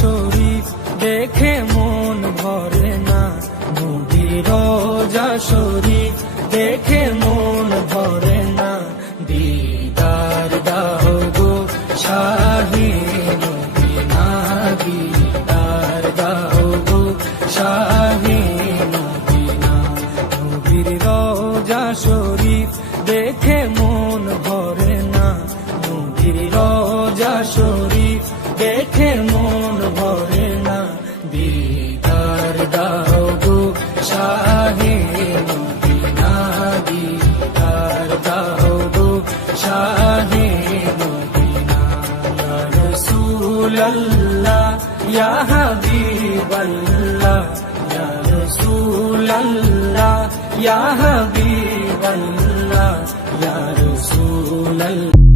শরীফ দেখে মন ভরে না, নবীর রওজা শরীফ দেখে মন ভরে না। দিদার দাও গো শাহে মদিনা, দিদার দাও গো শাহে মদিনা। নবীর রওজা শরীফ দেখে মন ভরে না, নবীর রওজা শরীফ দেখে মন ভরে না। দিদার দাও গো শাহে মদিনা, দিদার দাও গো শাহে মদিনা। ইয়া রাসূলাল্লাহ ইয়া হাবিবাল্লাহ, ইয়া রাসূলাল্লাহ ইয়া হাবিবাল্লাহ, ইয়া রাসূলাল্লাহ।